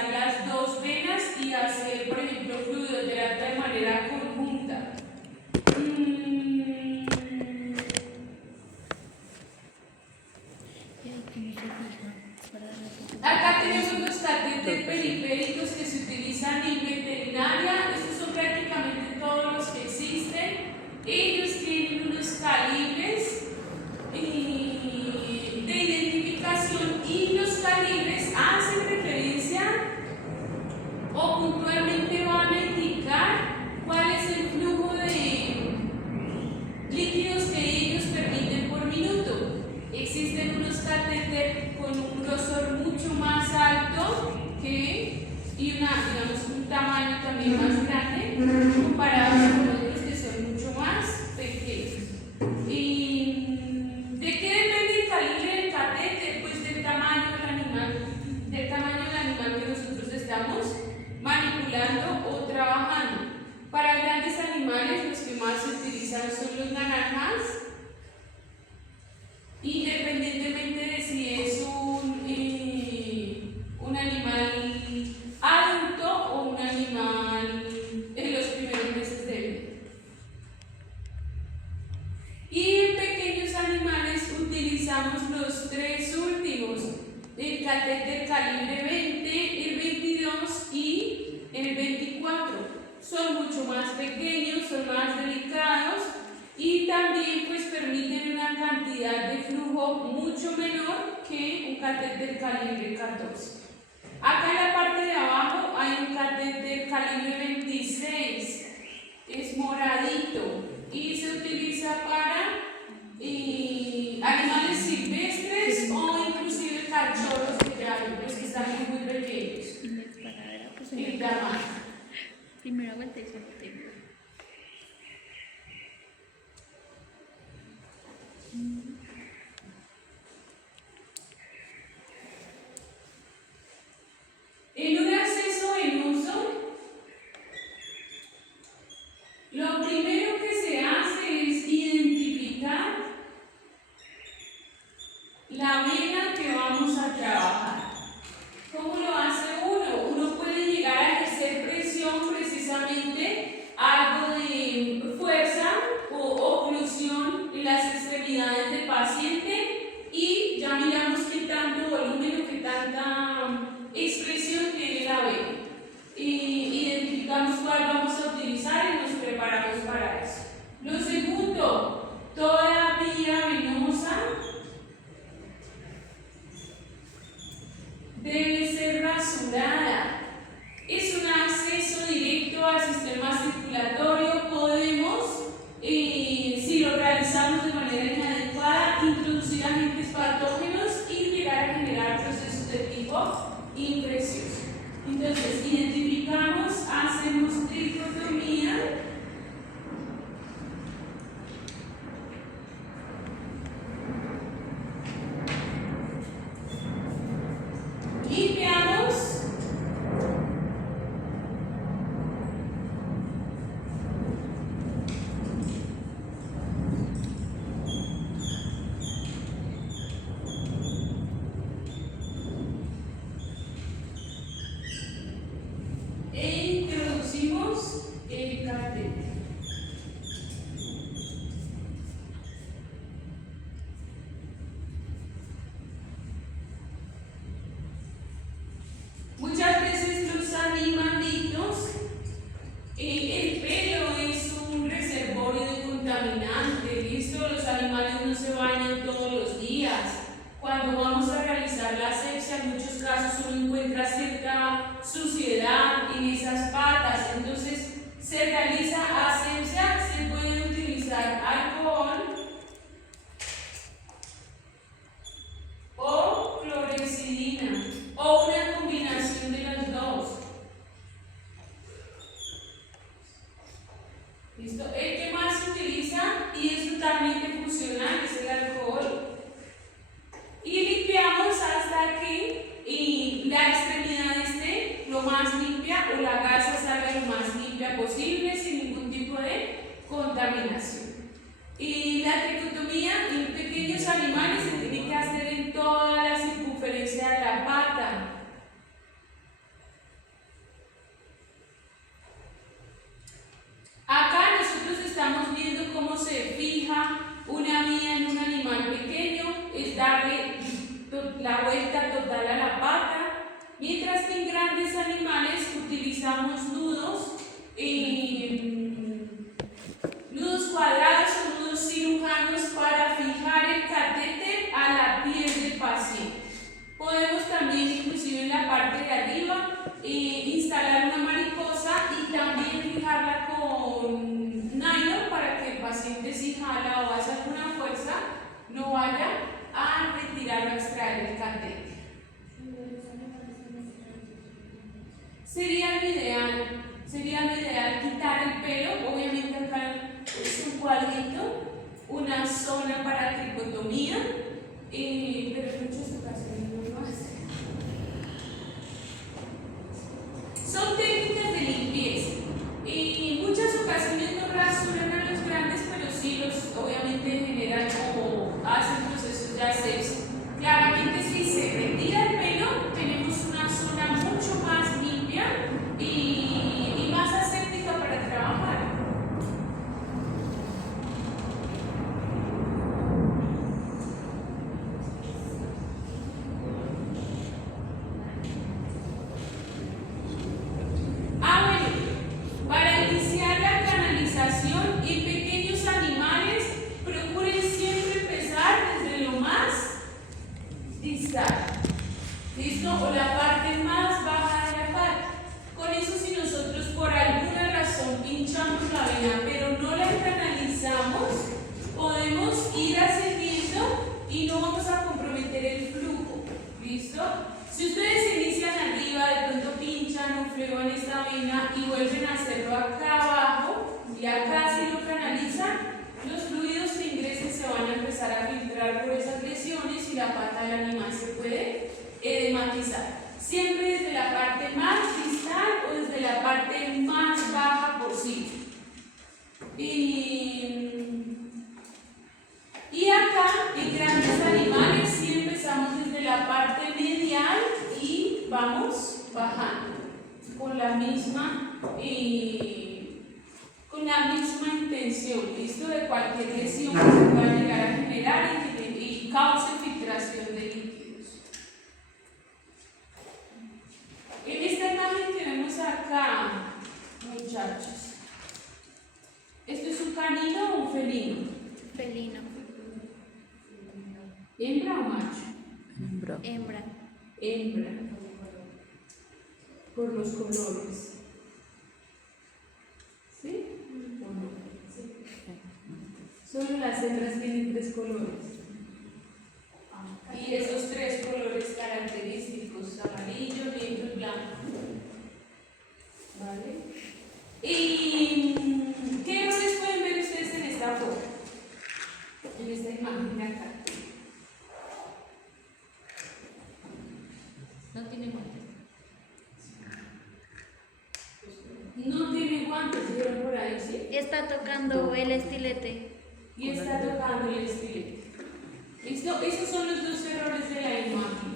utilizar las dos venas y hacer, por ejemplo, fluidoterapia de manera conjunta. Acá tenemos los catéteres periféricos que se utilizan en veterinaria. Estos son prácticamente todos los que existen. Ellos tienen unos calibres de identificación y los calibres hacen referencia o puntualmente van a indicar cuál es el flujo de líquidos que ellos permiten por minuto. Existen unos catéteres con un grosor mucho más alto y digamos, un tamaño también más grande comparado con otros que son mucho más pequeños. ¿De qué depende el calibre del catéter? Pues del tamaño del animal que nosotros estamos manipulando o trabajando. Para grandes animales los que más se utilizan son los naranjas, independientemente de si es un animal adulto o un animal en los primeros meses de vida. Y en pequeños animales utilizamos los tres últimos, el catéter calibre 20, el 22 y el 24. Son mucho más pequeños, son más delicados y también pues permiten una cantidad de flujo mucho menor que un catéter calibre 14. Acá en la parte de abajo hay un catéter calibre 26, es moradito y se utiliza para animales silvestres o inclusive cachorros que ya hay, pues que están muy pequeños. El tamaño. Primera vuelta y segunda vuelta. En un acceso venoso, lo primero que se hace es identificar la vena que vamos a trabajar. ¿Cómo lo hace uno? Uno puede llegar a ejercer presión, precisamente algo de fuerza o oclusión en las extremidades del paciente y ya miramos qué tanto volumen o qué tanta expresión tiene la vena. Identificamos cuál vamos a utilizar y nos preparamos para eso. Lo segundo, toda vía venosa debe ser rasurada. Es un acceso directo al sistema circulatorio. Podemos, si lo realizamos de manera inadecuada, introducir agentes patógenos y llegar a generar procesos de tipo infeccioso. Entonces, identificamos, hacemos tricotomía. Limpiamos. E introducimos el catéter. Muchas veces los animalitos, el pelo es un reservorio de contaminante, ¿listo? Los animales no se bañan todos los días. Cuando vamos a realizar la asepsia, en muchos casos uno encuentra cierta suciedad en esas patas, entonces se realiza asepsia, se puede utilizar alcohol o clorexidina o una combinación de las dos. ¿Listo? El que más se utiliza y es totalmente funcional es el alcohol. Y limpiamos hasta que la extremidad esté lo más limpia o la gasa salga lo más limpia posible sin ningún tipo de contaminación. Y la tricotomía en pequeños animales se tiene que hacer en toda la circunferencia de la pata. la vuelta total a la pata, mientras que en grandes animales utilizamos nudos, nudos cuadrados o nudos cirujanos para fijar el catéter a la piel del paciente. Podemos también, inclusive en la parte de arriba, instalar una mariposa y también fijarla con nylon para que el paciente, si jala o hace alguna fuerza, no vaya a retirar o extraer el catéter. Sería lo ideal quitar el pelo. Obviamente acá es un cuadrito, una zona para tricotomía, pero en muchas ocasiones no lo hace. Son técnicas de limpieza. En muchas ocasiones no rasuran a los grandes, pero sí los obviamente generan como hacen procesos de asepsia. Claramente si se retira el pelo, tenemos una zona mucho más limpia y más aséptica para trabajar. Para iniciar la canalización en pequeños animales, procuren siempre empezar desde lo más distal, ¿listo? O la parte más baja de la pata. Con eso, si nosotros por alguna razón pinchamos la vena, pero no la canalizamos, podemos ir ascendiendo y no vamos a comprometer el flujo, ¿listo? Si ustedes se inician arriba, de pronto pinchan o fleban esta vena y vuelven a hacerlo acá abajo, y acá si lo canalizan, los fluidos que ingresen se van a empezar a filtrar por esas lesiones y la pata del animal se puede edematizar. Siempre desde la parte más distal o desde la parte más baja posible. Y acá, en grandes animales, sí empezamos desde la parte medial y vamos bajando con la misma intención, ¿listo? De cualquier lesión que se pueda llegar a generar y cause filtración de líquidos. En esta imagen que vemos acá, muchachos, ¿esto es un canino o un felino? Felino. ¿Hembra o macho? Hembra. Hembra. Por los colores. ¿Sí? ¿O no? Sí. Solo las hembras tienen 3 colores. Y esos 3 colores característicos, amarillo, negro y blanco. ¿Vale? ¿Y qué errores pueden ver ustedes en esta foto? En esta imagen de acá. No tiene guantes. No tiene guantes, ¿vieron por ahí? ¿Sí? Está tocando el estilete. Y está tocando el estilete. ¿Listo? Esos son los 2 errores de la imagen.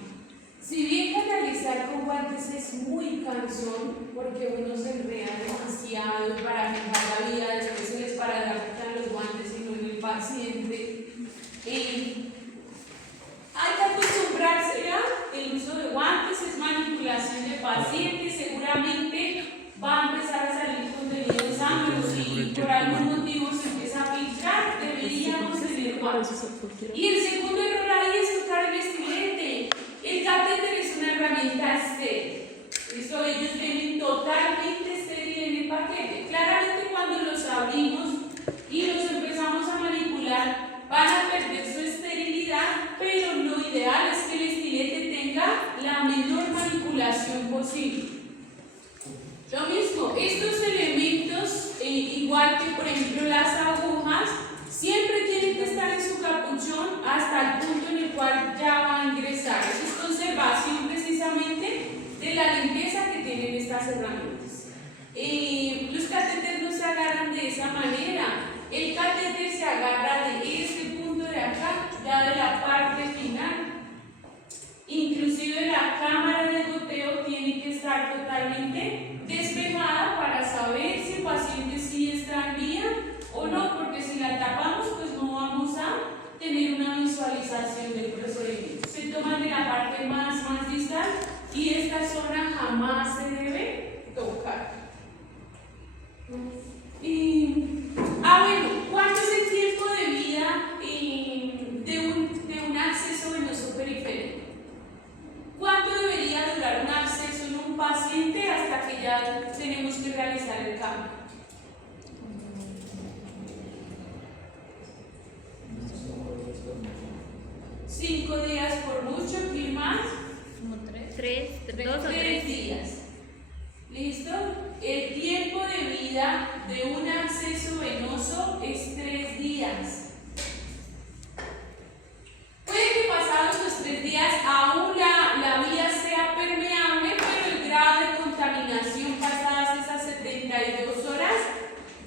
Si bien canalizar con guantes es muy cansón, porque uno se enreda demasiado para fijar la vía, después se les paralizan los guantes y no en el paciente. Hay que acostumbrarse a el uso de guantes, es manipulación de pacientes, seguramente va a empezar a salir contenido de sangre, si por algún motivo se empieza a filtrar, deberíamos tener guantes. Y el segundo error ahí es tocar el estilete. El catéter es una herramienta estéril. ¿Listo? Ellos vienen totalmente estéril en el paquete. Claramente cuando los abrimos y los empezamos a manipular, van a perder su esterilidad, pero lo ideal es que el estilete tenga la menor manipulación posible. Lo mismo, estos elementos, igual que por ejemplo las agujas, siempre tienen que estar en su capuchón hasta el punto en el cual ya va a ingresar. Eso es conservación precisamente de la limpieza que tienen estas herramientas. Los catéteres no se agarran de esa manera. El catéter se agarra de este punto de acá, ya de la parte final. Inclusive la cámara de goteo tiene que estar totalmente despejada para saber si el paciente sí está en vía o no, porque si la tapamos pues no vamos a tener una visualización del procedimiento. Se toman de la parte y esta zona jamás se debe tocar. Bueno, ¿cuánto es el tiempo de vida de un acceso venoso periférico? ¿Cuánto debería durar un acceso en un paciente hasta que ya tenemos que realizar el cambio? ¿5 días por mucho? ¿Qué más? Como dos o 3 tres. días. ¿Listo? El tiempo de vida de un acceso venoso es 3 días. Puede que pasados los 3 días aún la vía sea permeable, pero el grado de contaminación pasadas esas 72 horas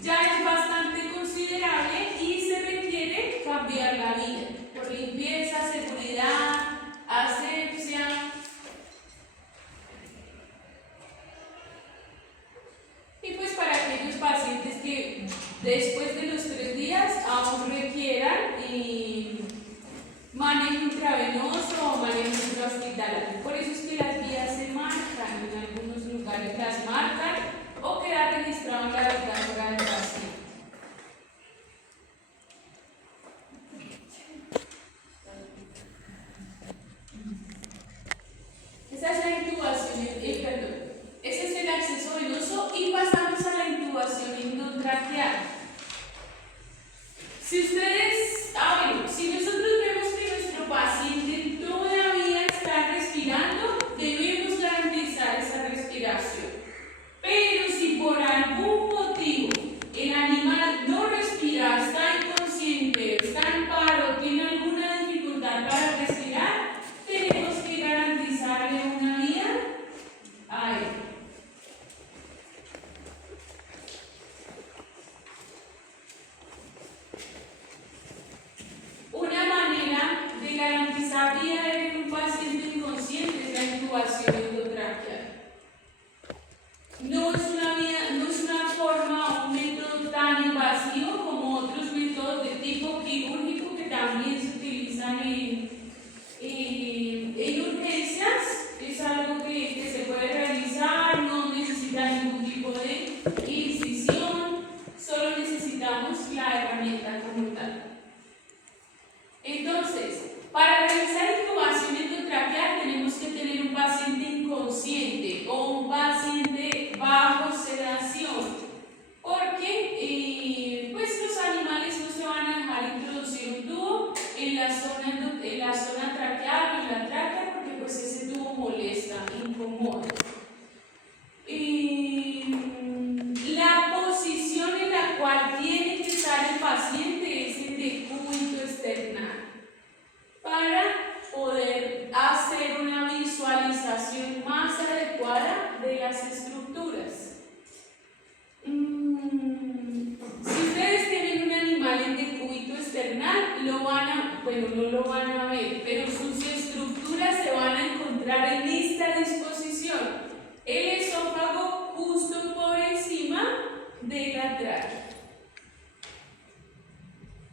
ya es bastante considerable y se requiere cambiar la vía por limpieza, seguridad, asepsia. Y pues para aquellos pacientes que después de los 3 días aún requieran manejo intravenoso o manejo intrahospitalario. Por eso es que las vías se marcan, en algunos lugares las marcan o queda registrado en la bitácora del paciente. Esa es la intubación, ese es el acceso venoso y pasamos a la intubación endotraqueal. Si nosotros vemos que nuestro paciente todavía está respirando, debemos garantizar esa respiración. Pero si por algún motivo el animal no respira, está inconsciente, está en paro, tiene alguna dificultad para respirar, tenemos que garantizarle una vía aérea. Una manera de garantizar vía aérea en un paciente inconsciente es la intubación endotraqueal. No es una forma o un método tan invasivo como otros métodos de tipo quirúrgico que también se utilizan en urgencias. Es algo que se puede realizar, no necesita ningún tipo de incisión, solo necesitamos la herramienta como tal. Entonces, para realizar intubación endotraqueal tenemos que tener un paciente inconsciente o un paciente bajo sedación, porque pues los animales no se van a dejar introducir un tubo en la zona traqueal o en la tráquea, porque pues ese tubo molesta, incomoda. La posición en la cual tiene que estar el paciente es el decúbito external para poder hacer una visualización más adecuada de las estructuras. Si ustedes tienen un animal en decúbito external, no lo van a ver, pero sus estructuras se van a encontrar en esta disposición. El esófago justo por encima de la tráquea.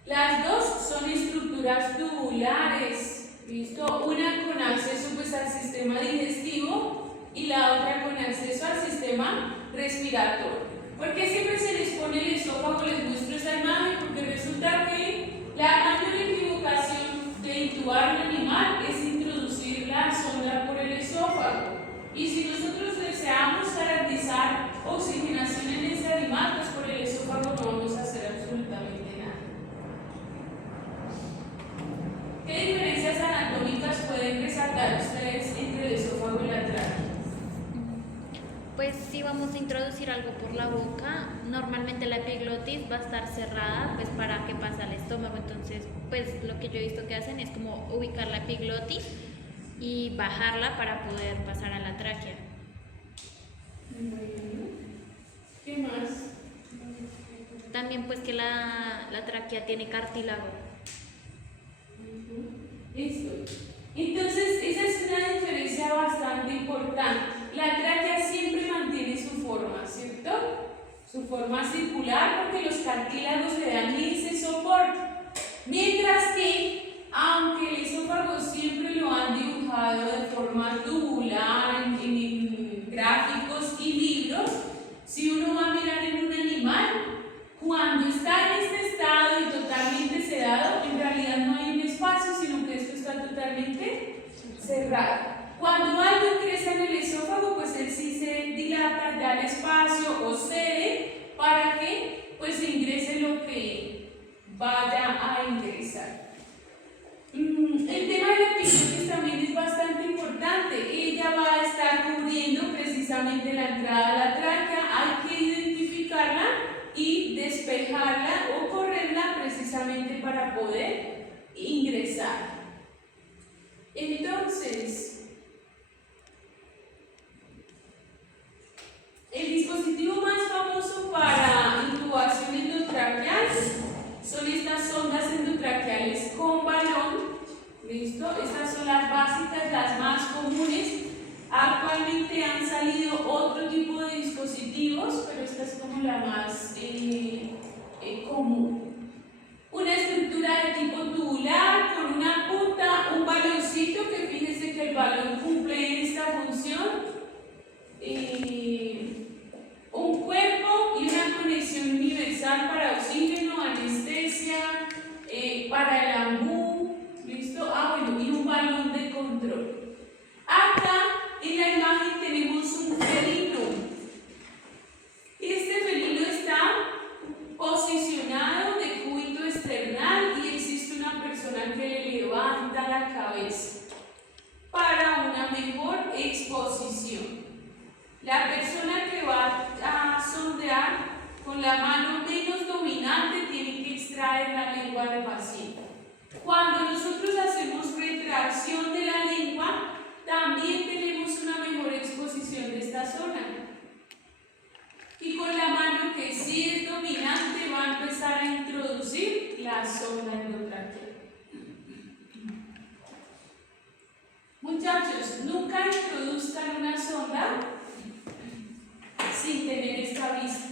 Las dos son estructuras tubulares, ¿listo? Una con acceso pues al sistema digestivo y la otra con acceso al sistema respiratorio. ¿Por qué siempre se les pone el esófago? Les muestro esa imagen porque resulta que la mayor equivocación de intubar un animal es introducir la sonda por el esófago. Y si nosotros deseamos garantizar oxigenación en ese animal, pues por el esófago no vamos a hacer absolutamente nada. ¿Qué diferencias anatómicas pueden resaltar ustedes entre el esófago y la tráquea? Pues si vamos a introducir algo por la boca, normalmente la epiglotis va a estar cerrada pues para que pase al estómago. Entonces pues lo que yo he visto que hacen es como ubicar la epiglotis y bajarla para poder pasar a la tráquea. ¿Qué más? También pues que la tráquea tiene cartílago. Listo. Entonces, esa es una diferencia bastante importante. La tráquea siempre mantiene su forma, ¿cierto? Su forma circular porque los cartílagos le dan ese soporte. Mientras que, aunque el esófago siempre lo han dibujado de forma tubular, en cerrada. Cuando algo ingresa en el esófago, pues él sí se dilata, da el espacio o cede para que pues ingrese lo que vaya a ingresar. El tema de la epiglotis también es bastante importante. Ella va a estar cubriendo precisamente la entrada a la tráquea. Hay que identificarla y despejarla o correrla precisamente para poder ingresar. Entonces, el dispositivo más famoso para intubación endotraqueal son estas sondas endotraqueales con balón. ¿Listo? Estas son las básicas, las más comunes. Actualmente han salido otro tipo de dispositivos, pero esta es como la más común. Una estructura de tipo tubular con una punta, un baloncito, que fíjense que el balón cumple esta función. Un cuerpo y una conexión universal para oxígeno, anestesia, para el ambú, ¿listo? Bueno, y un balón de control. Acá en la imagen tenemos un felino. Este felino está posicionado de cúbito external y existe una persona que le levanta la cabeza para una mejor exposición. La persona que va a sondear con la mano menos dominante tiene que extraer la lengua del paciente. Cuando nosotros hacemos retracción de la lengua, también tenemos una mejor exposición de esta zona. Y con la mano que sí es dominante va a empezar a introducir la sonda endotraqueal. Muchachos, nunca introduzcan una sonda sin tener esta vista,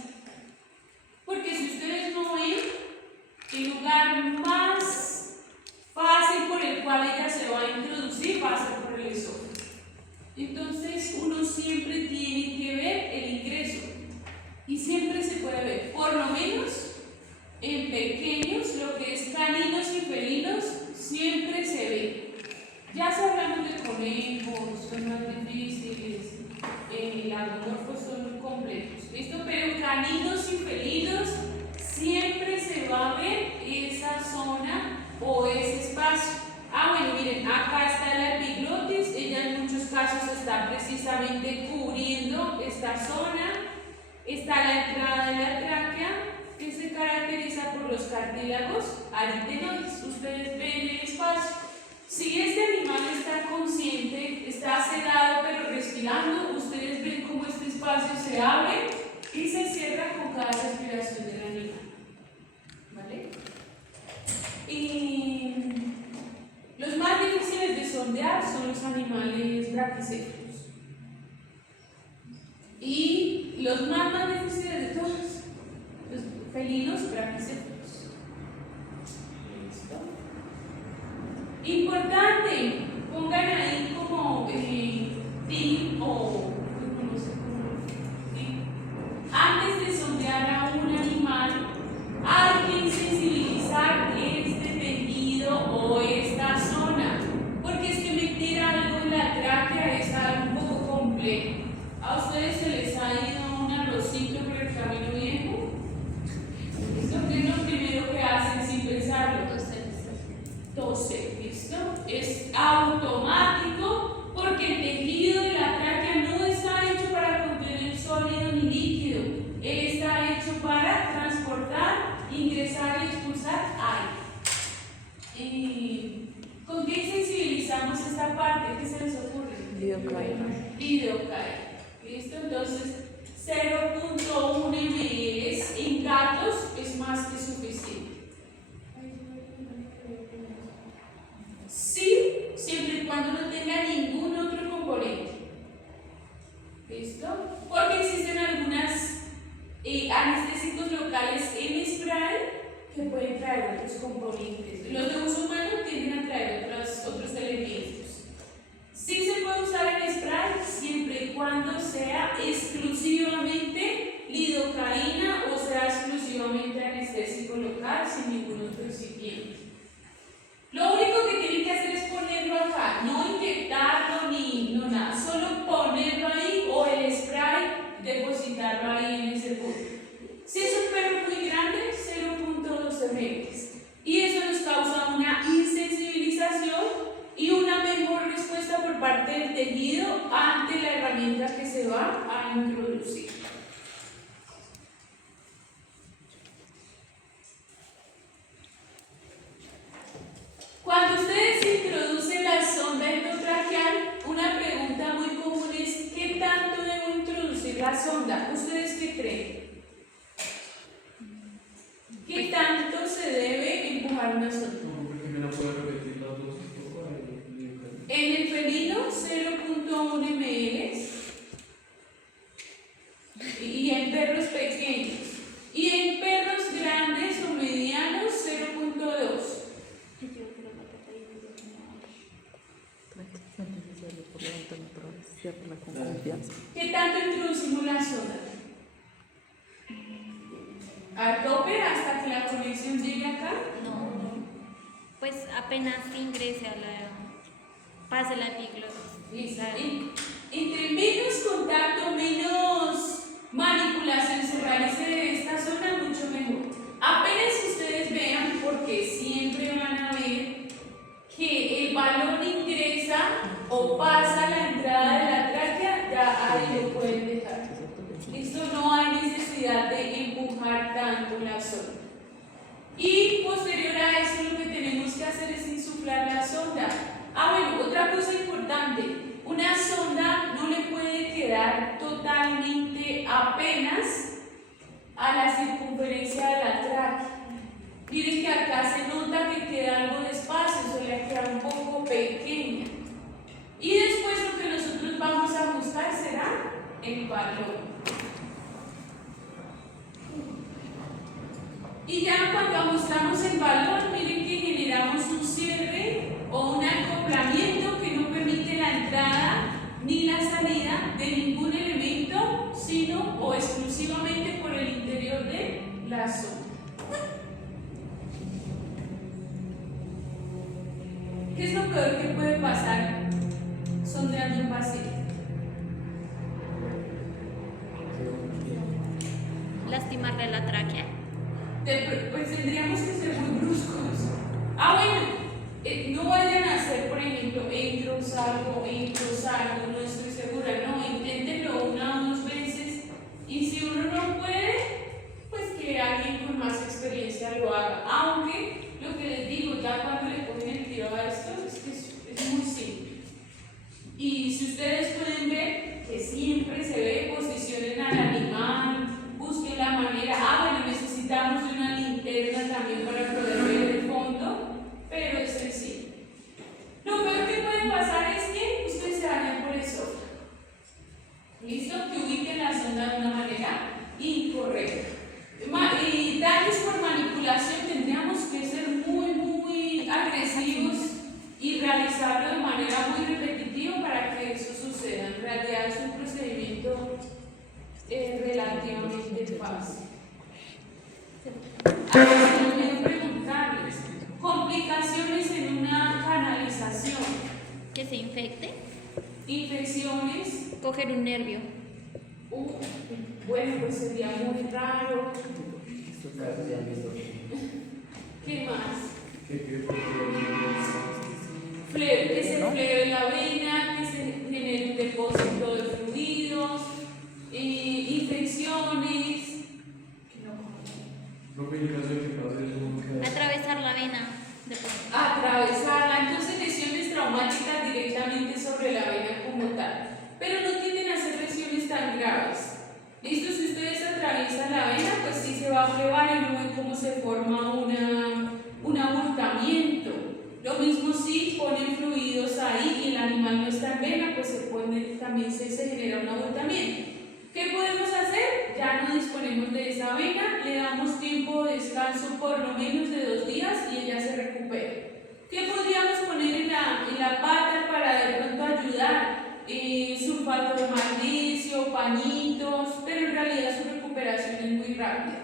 porque si ustedes no ven, el lugar más fácil por el cual ella se va a introducir va a ser por el esófago. Entonces uno siempre tiene que ver el ingreso y siempre se puede ver, por lo menos en pequeños, lo que es caninos y felinos siempre se ve. Ya si hablamos de conejos, son más difíciles, lagomorfos son completos, ¿listo? Pero caninos y felinos siempre se va a ver esa zona o ese espacio. Bueno, miren, acá está la epiglotis, ella en muchos casos está precisamente cubriendo esta zona. Está la entrada de la tráquea, que se caracteriza por los cartílagos aritenoides. Ustedes ven el espacio. Si este animal está consciente, está sedado pero respirando, ustedes ven cómo este espacio se abre y se cierra con cada respiración del animal. ¿Vale? Y los más difíciles de sondear son los animales braquicéfalos. Y los más difíciles de todos, los felinos braquicéfalos. Importante, pongan ahí como tip o no sé cómo, ¿sí? Antes de sondear a un animal, hay que sensibilizar este tejido o esta zona, porque es que meter algo en la tráquea es algo un poco complejo. ¿A ustedes se les ha ido un arrocito por el camino viejo? ¿Esto qué es lo primero que hacen sin pensarlo? Toser, ¿listo? Es automático porque el tejido de la tráquea no está hecho para contener sólido ni líquido. Él está hecho para transportar, ingresar y expulsar aire. ¿Con qué sensibilizamos esta parte? ¿Qué se les ocurre? Lidocaína. ¿Listo? Entonces, 0.1 ml en gatos es más que suficiente. Sí, siempre y cuando no tenga ningún otro componente. ¿Listo? Porque existen algunas anestésicos locales en spray que pueden traer otros componentes. Los de uso humano tienden a traer otros elementos. Sí se puede usar en spray siempre y cuando sea exclusivamente lidocaína o sea exclusivamente anestésico dejarlo ahí en ese punto. Si es un perro muy grande, 0.2 ml. Y eso nos causa una insensibilización y una mejor respuesta por parte del tejido ante la herramienta que se va a introducir. Cuando ustedes introducen la sonda endotraqueal, una pregunta muy común es: ¿qué tanto debo introducir la sonda? ¿Ustedes qué creen? ¿Qué tanto se debe empujar una sonda? En el felino, 0.1 ml, y en perros pequeños. Y en perros grandes o medianos, 0.2. ¿Qué tanto introducimos la sonda? ¿A tope hasta que la conexión llegue acá? No, pues apenas ingrese a la, pase la epiglotis. Listo. Entre menos contacto, menos manipulación se realice de esta zona, mucho mejor. Apenas ustedes vean, porque siempre van a ver que el balón ingresa o pasa la entrada de la tráquea, ya ahí lo pueden dejar. Listo, no hay necesidad de empujar tanto la sonda. Y posterior a eso lo que tenemos que hacer es insuflar la sonda. Bueno, otra cosa importante, una sonda no le puede quedar totalmente apenas a la circunferencia de la tráquea. Miren que acá se nota que queda algo de espacio, se le queda un poco pequeña. Y después lo que nosotros vamos a ajustar será el balón. Y ya cuando ajustamos el balón, miren que generamos un cierre o un acoplamiento que no permite la entrada ni la salida de ningún elemento, sino o exclusivamente por el interior de la sonda. ¿Qué es lo peor que puede pasar sondeando un paciente? Lastimarle la tráquea. Pues tendríamos que ser muy bruscos. Bueno, no vayan a hacer, por ejemplo, entro, salgo, no estoy segura. No, inténtenlo una o dos veces. Y si uno no puede, pues que alguien con más experiencia lo haga. Aunque, lo que les digo, ya cuando le ponen el tiro a esto, es muy simple. Y si ustedes pueden ver que siempre se ve, posicionen al animal, busquen la manera. Bueno, necesitamos de una linterna también para poder ver el fondo, pero es sencillo. Lo peor que puede pasar es que ustedes se vayan por el sofá. ¿Listo? Que ubiquen la sonda de una manera incorrecta. Y daños por manipulación tendríamos que ser muy agresivos y realizarlo de manera muy repetitiva para que eso suceda. En realidad es un procedimiento relativamente fácil. Ahora sí quiero preguntarles, complicaciones en una canalización, Que se infecte. infecciones. Coger un nervio. Bueno, pues sería muy raro. ¿Qué más? Que se flebe la vena, que se genere un depósito de fluidos, infecciones. Atravesar la vena. Atravesarla, entonces lesiones traumáticas directamente sobre la vena como tal, pero no tienden a ser lesiones tan graves. Listo, si ustedes atraviesan la vena, pues sí se va a flebar y no ven cómo se forma un abultamiento. Lo mismo si ponen fluidos ahí y el animal no está en vena, pues también se genera un abultamiento. ¿Qué podemos hacer? Ya no disponemos de esa vena, le damos tiempo de descanso por lo menos de 2 días y ella se recupera. ¿Qué podríamos poner en la pata para de pronto ayudar? Sulfato de magnesio, pañitos, pero en realidad su recuperación es muy rápida.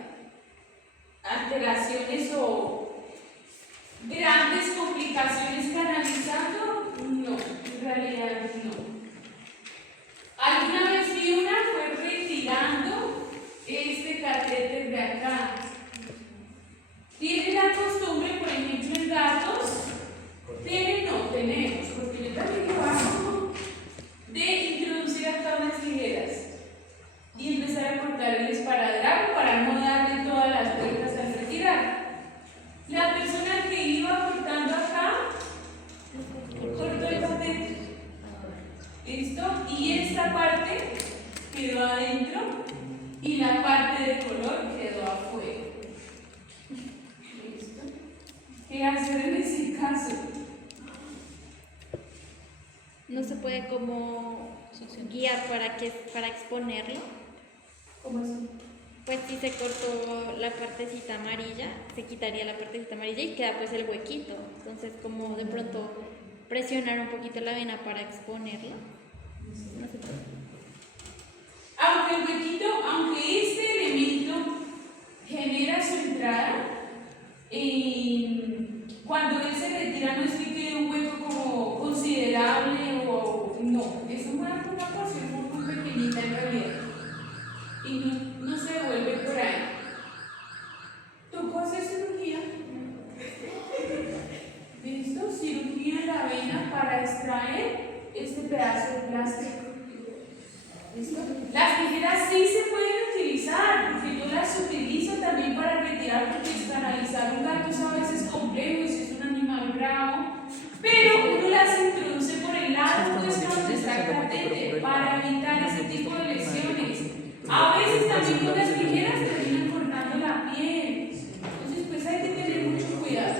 Alteraciones o grandes complicaciones canalizando, no, en realidad no. Alguna vez vi una, fue retirando ¿Listo? Y esta parte quedó adentro y la parte de color quedó afuera. ¿Listo? ¿Qué hacer en ese caso? No se puede como guiar para exponerlo. ¿Cómo es? Pues si se cortó la partecita amarilla, se quitaría la partecita amarilla y queda pues el huequito. Entonces como de pronto presionar un poquito la vena para exponerlo. No se puede. Aunque el huequito, aunque este elemento genera su entrada, cuando él se retira no es que quede un hueco como considerable o no, es una porción muy pequeñita en realidad y no se devuelve por ahí. ¿Tocó hacer cirugía? ¿Listo? Cirugía en la vena para extraer este pedazo de plástico. ¿Listo? Las tijeras sí se pueden utilizar, porque yo las utilizo también para retirar, porque escanalizar un gato es a veces complejo, si es un animal bravo, pero uno las introduce por el lado, pues donde está el catete, para evitar ese tipo de lesiones. A veces también con las tijeras terminan cortando la piel, entonces pues hay que tener mucho cuidado.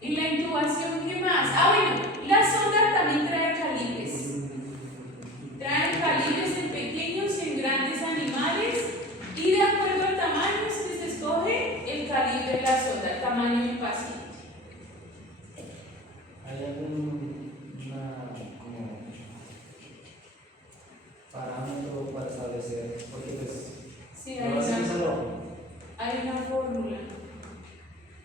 En la intubación, ¿qué más? Bueno, la sonda también trae calibres. Trae calibres en pequeños y en grandes animales y de acuerdo al tamaño es que se escoge el calibre de la sonda, el tamaño del paciente. ¿Hay algún como parámetro para establecer? Porque pues Sí, no lo hacen solo. hay una fórmula,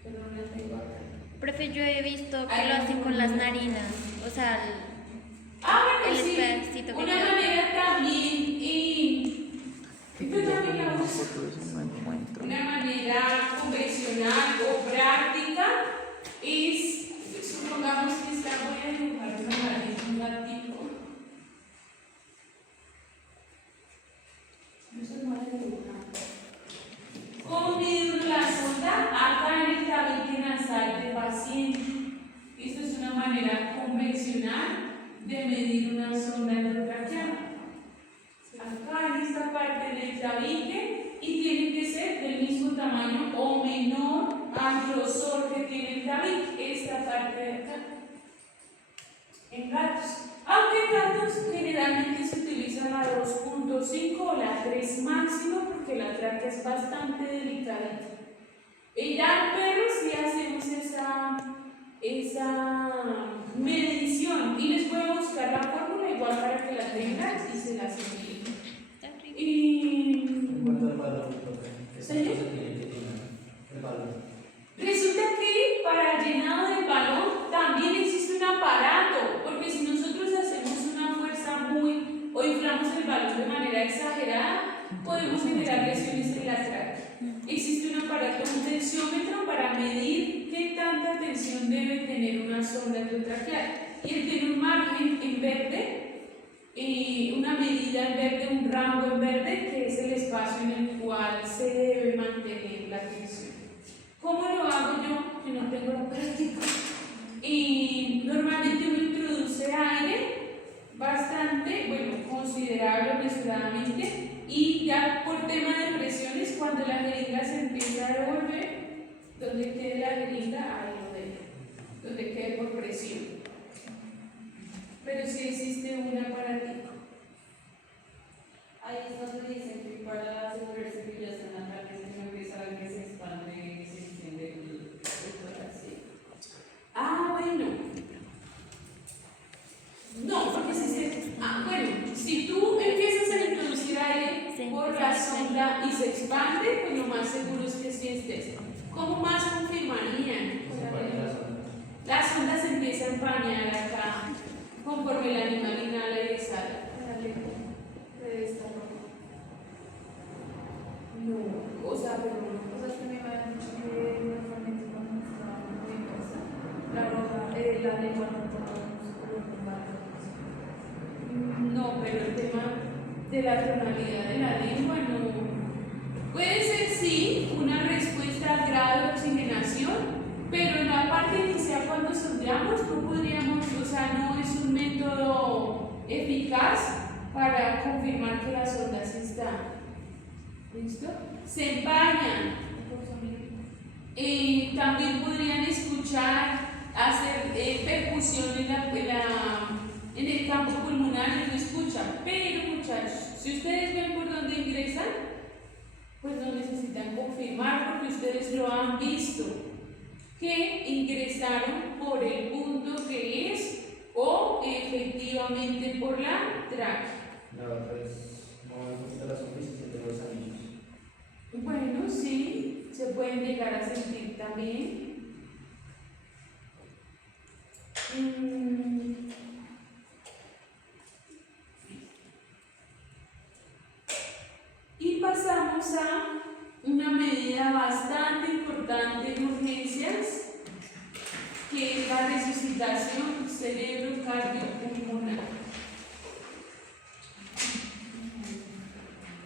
pero no la tengo acá. Profe, yo he visto que lo hacen con las narinas, o sea, Bueno, el sí, espacito que una queda. manera también, yo también la uso. Una manera convencional o práctica es, supongamos que voy a dibujar un gatito. No se puede dibujar. ¿Cómo medir la sonda? Acá en el tabique nasal del paciente. Esto es una manera convencional de medir una sonda endotraqueal. Acá en esta parte del tabique y tiene que ser del mismo tamaño o menor al grosor que tiene el tabique, esta parte de acá. En gatos. Aunque en gatos generalmente se utiliza la 2.5 o la 3 máximo porque la tráquea es bastante delicada. Ya en perros sí hacemos esa medición y les voy a buscar la fórmula igual para que la tengan y se las envíen. En cuanto al valor, ¿qué ¿Señor? se tiene que llenar? El valor. Resulta que para el llenado del balón también existe un aparato, porque si nosotros hacemos una fuerza o inflamos el balón de manera exagerada, podemos generar lesiones en la tráquea. Existe un aparato, un tensiómetro para medir qué tanta tensión debe tener una sonda endotraqueal. Y él tiene un margen en verde, una medida en verde, un rango en verde, que es el espacio en el cual se debe mantener la tensión. ¿Cómo lo hago yo? Que no tengo la práctica. Normalmente uno introduce aire bastante, considerable mesuradamente, y ya por tema de presiones, cuando la jeringa se empieza a devolver, donde quede la jeringa, ahí lo dejo, donde quede por presión. Pero sí existe un aparatito. Ahí es donde dicen que para asegurarse que ya está en la tráquea, se empieza a ver que se expande y se extiende el tórax. Bueno. No, porque si tú empiezas a introducir aire por la sonda y se expande, pues lo más seguro es que sí estés. ¿Cómo más confirmarían? ¿Se pone la sonda? La sonda se empieza a empañar acá conforme el animal inhala y exhala. De esta forma. No, o sea, cosas que me van mucho que normalmente cuando está muy cosa, la lengua no toca no, pero el tema de la tonalidad de la lengua no. Puede ser sí una respuesta al grado de oxigenación, pero en la parte inicial cuando sondeamos no podría eficaz para confirmar que las ondas están. ¿Listo? Se empañan. También podrían escuchar, hacer percusión en el campo pulmonar y no escuchan. Pero muchachos, si ustedes ven por dónde ingresan, pues no necesitan confirmar porque ustedes lo han visto, que ingresaron por el punto que es o efectivamente por la tráquea. La otra es mover un poquito la superficie de los anillos. Bueno, sí, se pueden llegar a sentir también. Y pasamos a una medida bastante importante en urgencias, que es la resucitación cerebro-cardiopulmonar.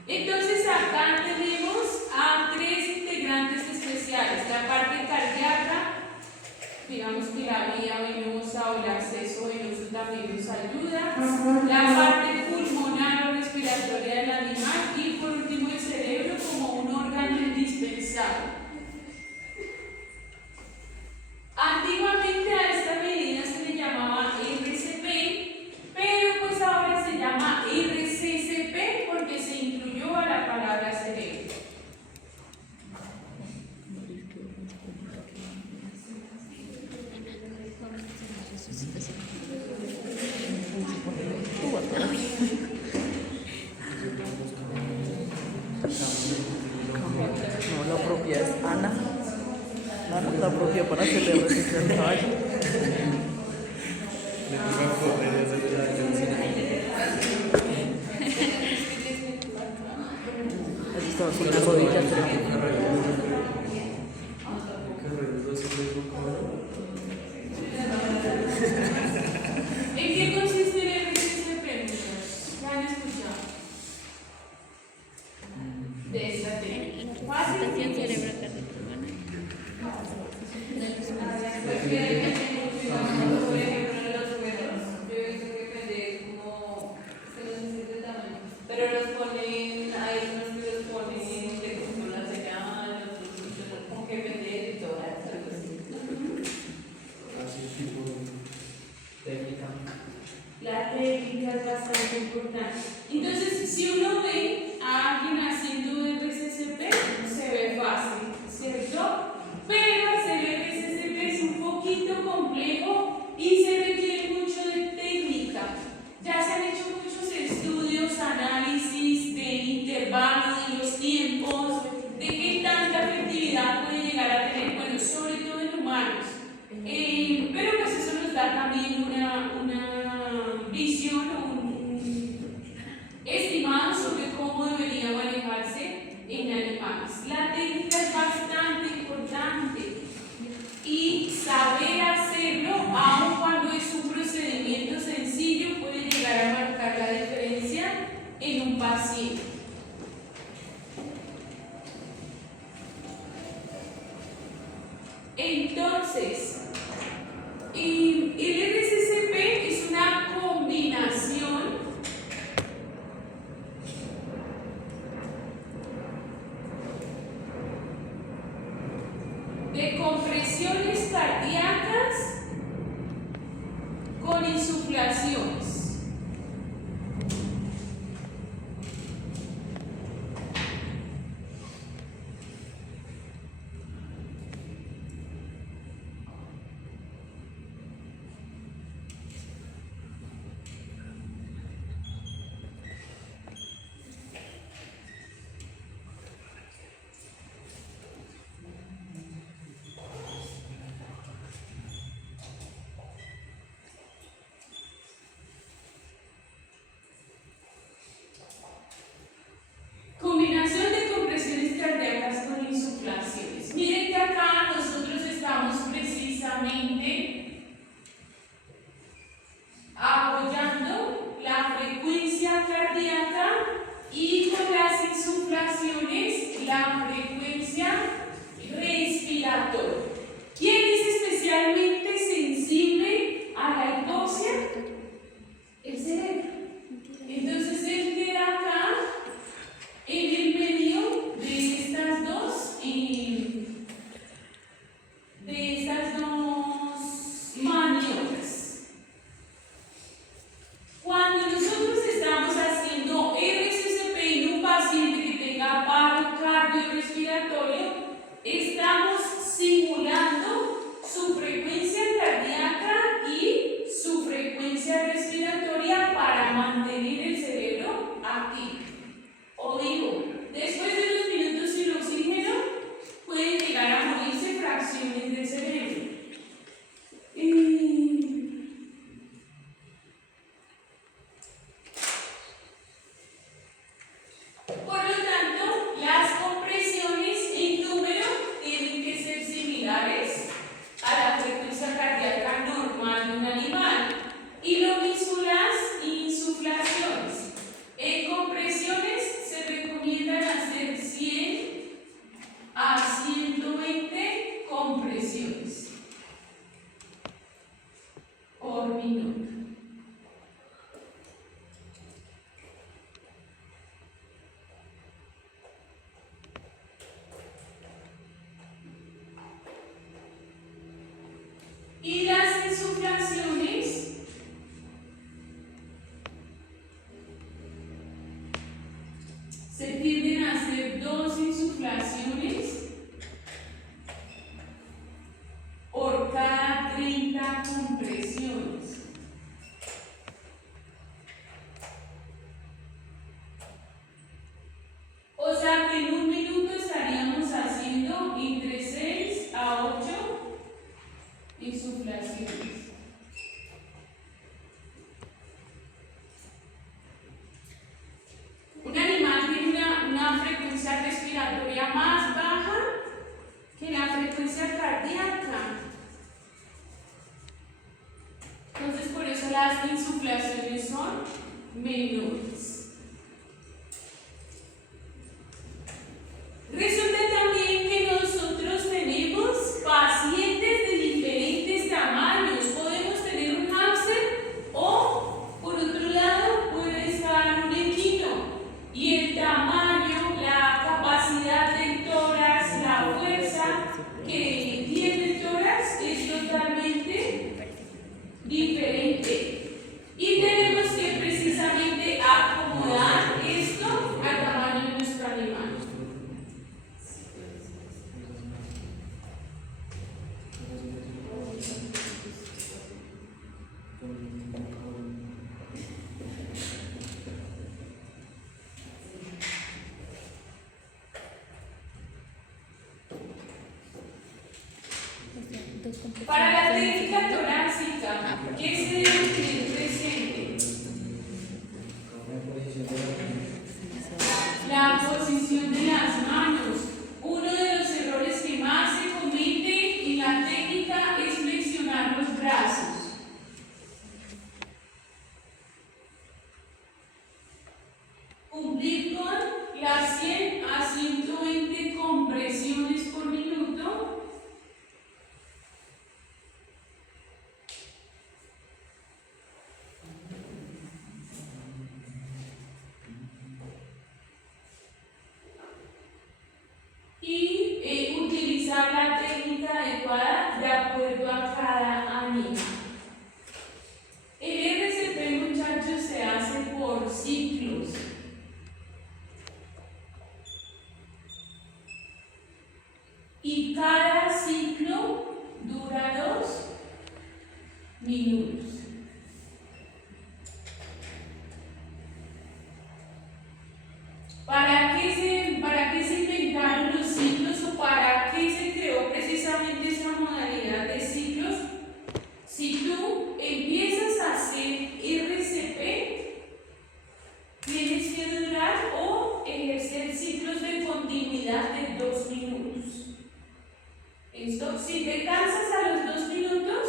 Entonces acá tenemos a tres integrantes especiales: la parte cardíaca, digamos que la vía venosa o el acceso venoso también nos ayuda, la parte pulmonar o respiratoria del animal y por último el cerebro como un órgano indispensable. Antiguamente a esta medida se le llamaba RCP, pero pues ahora se llama RCCP porque se incluyó a la palabra cerebro. No, la propia es Ana. Ana, la propia para hacerle receso al caballo. Allí estaba con las rodillas. ¿En qué consiste el RCCP, muchachos? ¿Qué han escuchado de esta técnica? Fácil. Resucitación cerebro-cardiopulmonar. Pues que depende mucho, por ejemplo, de los huesos. Yo he visto que depende como, es que no sé si es de tamaño, pero los ponen, hay unos que los ponen de como la señal, otros como que depende de todas, algo así. Así tipo técnica. La técnica es bastante importante. Entonces, si uno ve a alguien haciendo RCCP, se ve fácil, ¿cierto? Pero hacer RCCP es un poquito complejo y se requiere mucho de técnica. Ya se han hecho muchos estudios, análisis de intervalos, de los tiempos, de qué tanta efectividad puede llegar a tener, bueno, sobre todo en humanos. Pero pues eso nos da también una visión o un estimado sobre cómo debería manejarse en animales. La técnica es bastante importante y saber hacerlo, aun cuando es un procedimiento sencillo, puede llegar a marcar la diferencia en un paciente. Entonces, el RCCP es una combinación de compresiones cardíacas con insuflaciones. animal. Y lo mismo las insuflaciones. En compresiones se recomiendan hacer 100 a 120 compresiones por minuto. Y las insuflaciones se tienden a hacer 2 insuflaciones por cada 30 compresiones. O sea que en un minuto estaríamos haciendo entre 6 a 8 insuflaciones. Un animal tiene una frecuencia respiratoria más baja que la frecuencia cardíaca. Entonces, por eso las insuflaciones son menores. Resulta también que nosotros tenemos pacientes de diferentes tamaños. Podemos tener un hámster o, por otro lado, puede estar un equino. Y el tamaño, la capacidad del tórax, la fuerza que tiene el tórax es totalmente diferente. Y tenemos que precisamente acomodar esto al tamaño de nuestro animal. Para la técnica torácica, ¿qué se debe tener presente? La posición de las manos. Uno de los errores que más se comete en la técnica es flexionar los brazos. Cumplir con las 100 a 120 compresiones por minuto. Y utilizar la técnica adecuada de acuerdo a cada animal. El RCP, muchachos, se hace por ciclos. Y cada ciclo dura 2 minutos. ¿Para qué se inventaron los ciclos o para qué se creó precisamente esa modalidad de ciclos? Si tú empiezas a hacer RCP, tienes que durar o ejercer ciclos de continuidad de 2 minutos. ¿Listo? Si te cansas a los 2 minutos,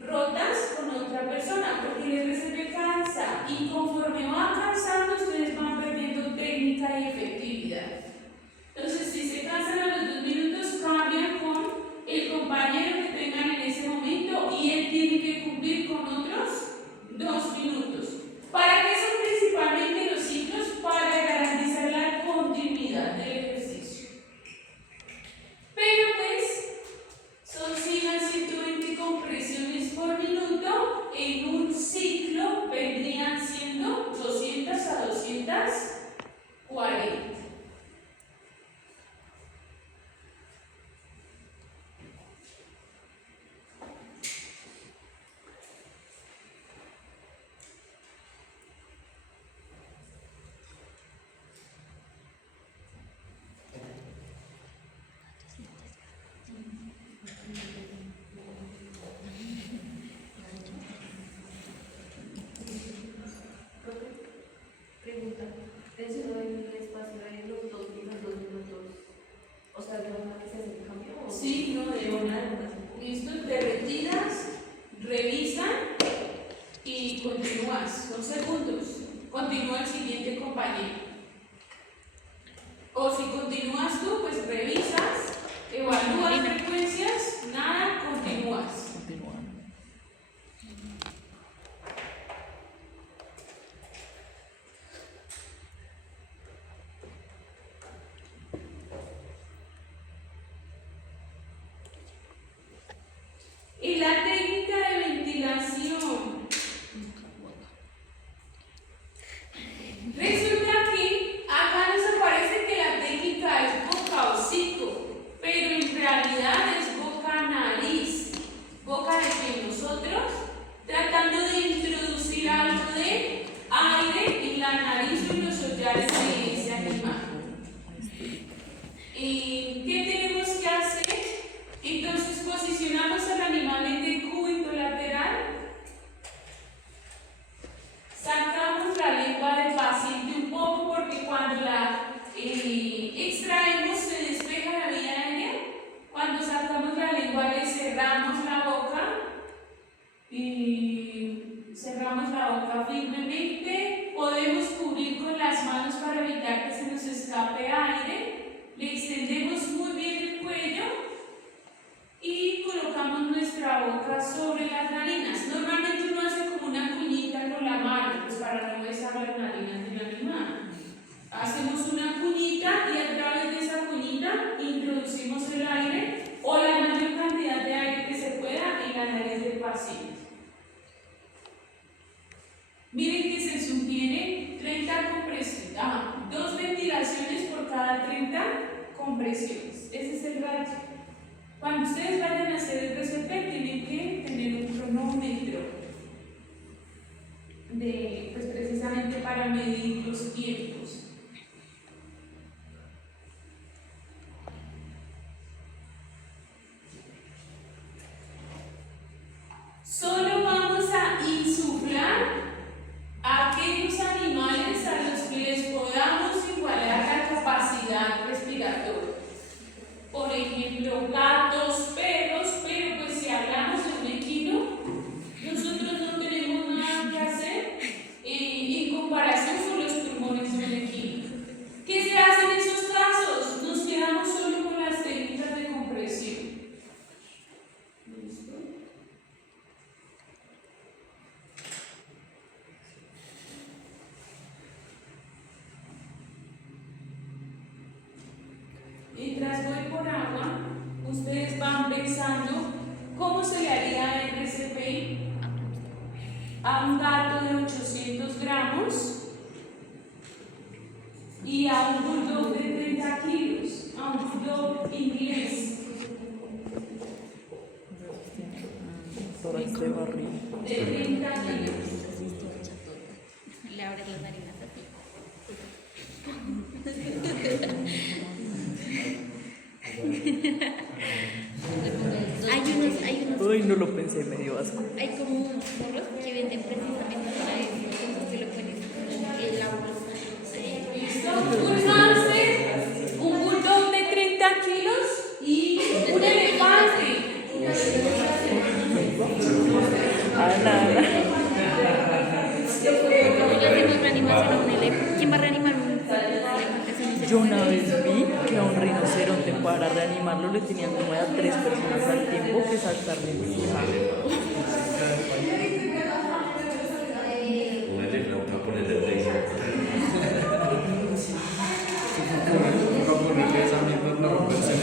rotas con otra persona, porque el RCP cansa y conforme va cansando, ustedes van perdiendo técnica y efectividad. Entonces, si se cansan a los 2 minutos, cambian con el compañero que tengan en ese momento y él tiene que cumplir con otros 2 minutos. ¿Para qué son principalmente los ciclos? Para garantizar la continuidad del ejercicio. Pero pues, son 100 a 120 compresiones por minuto. En un ciclo vendrían siendo 200 y continúas, 2 segundos. Continúa el siguiente compañero. O si continúas tú, pues revisas, evalúas frecuencias, nada, continúas. Continúa. Y la técnica de ventilación. Resulta que acá nos aparece que la técnica es boca-hocico, pero en realidad es boca-nariz. Boca de que nosotros, tratando de introducir algo de aire en la nariz o en los hollares de ese animal. ¿Qué tenemos que hacer? Entonces posicionamos al animal en decúbito lateral, sacamos la lengua del paciente un poco porque cuando la extraemos se despeja la vía aérea. Cuando sacamos la lengua le cerramos la boca y cerramos la boca firmemente. Podemos cubrir con las manos para evitar que se nos escape aire. Le extendemos muy bien el cuello y colocamos nuestra boca sobre las narinas. Normalmente uno hace como una cuñita con la mano, pues para no besar las narinas del animal. Hacemos una cuñita y a través de esa cuñita introducimos el aire o la mayor cantidad de aire que se pueda en la nariz del paciente. Miren que se sostiene 30 compresiones, 2 ventilaciones por cada 30 compresiones. Ese es el ratio. Cuando ustedes vayan a hacer el RCP tienen que tener un cronómetro pues precisamente para medir los tiempos. Solo vamos a insuflar a aquellos animales a los que les podamos igualar la capacidad respiratoria. Por ejemplo, gatos, perros, pero pues si hablamos de un equino, nosotros no tenemos nada que hacer en comparación con los pulmones de un equino. ¿Qué se hace en esos casos? Nos quedamos solo con las técnicas de compresión. ¿Listo? Mientras voy por agua, ustedes van pensando cómo se le haría el RCP a un gato de 800 gramos y a un bulldog de 30 kilos, a un bulldog inglés Tórax de barril. de 30 kilos. Le abres las narinas así. Hay unos, Uy, no lo pensé, me dio asco. hay como unos forros que venden precisamente para eso, como que lo pones en la bolsa. Un hámster, un bulldog de 30 kilos y un elefante. Ana. Le hacemos reanimación a un elefante. ¿Quién va a reanimar un elefante si no se Yo una vez vi que a un rinoceronte para reanimarlo le tenían como a 3 personas al tiempo que saltarle encima. Una llegada para ponerle atención. Para ponerle esa mierda, no romperse.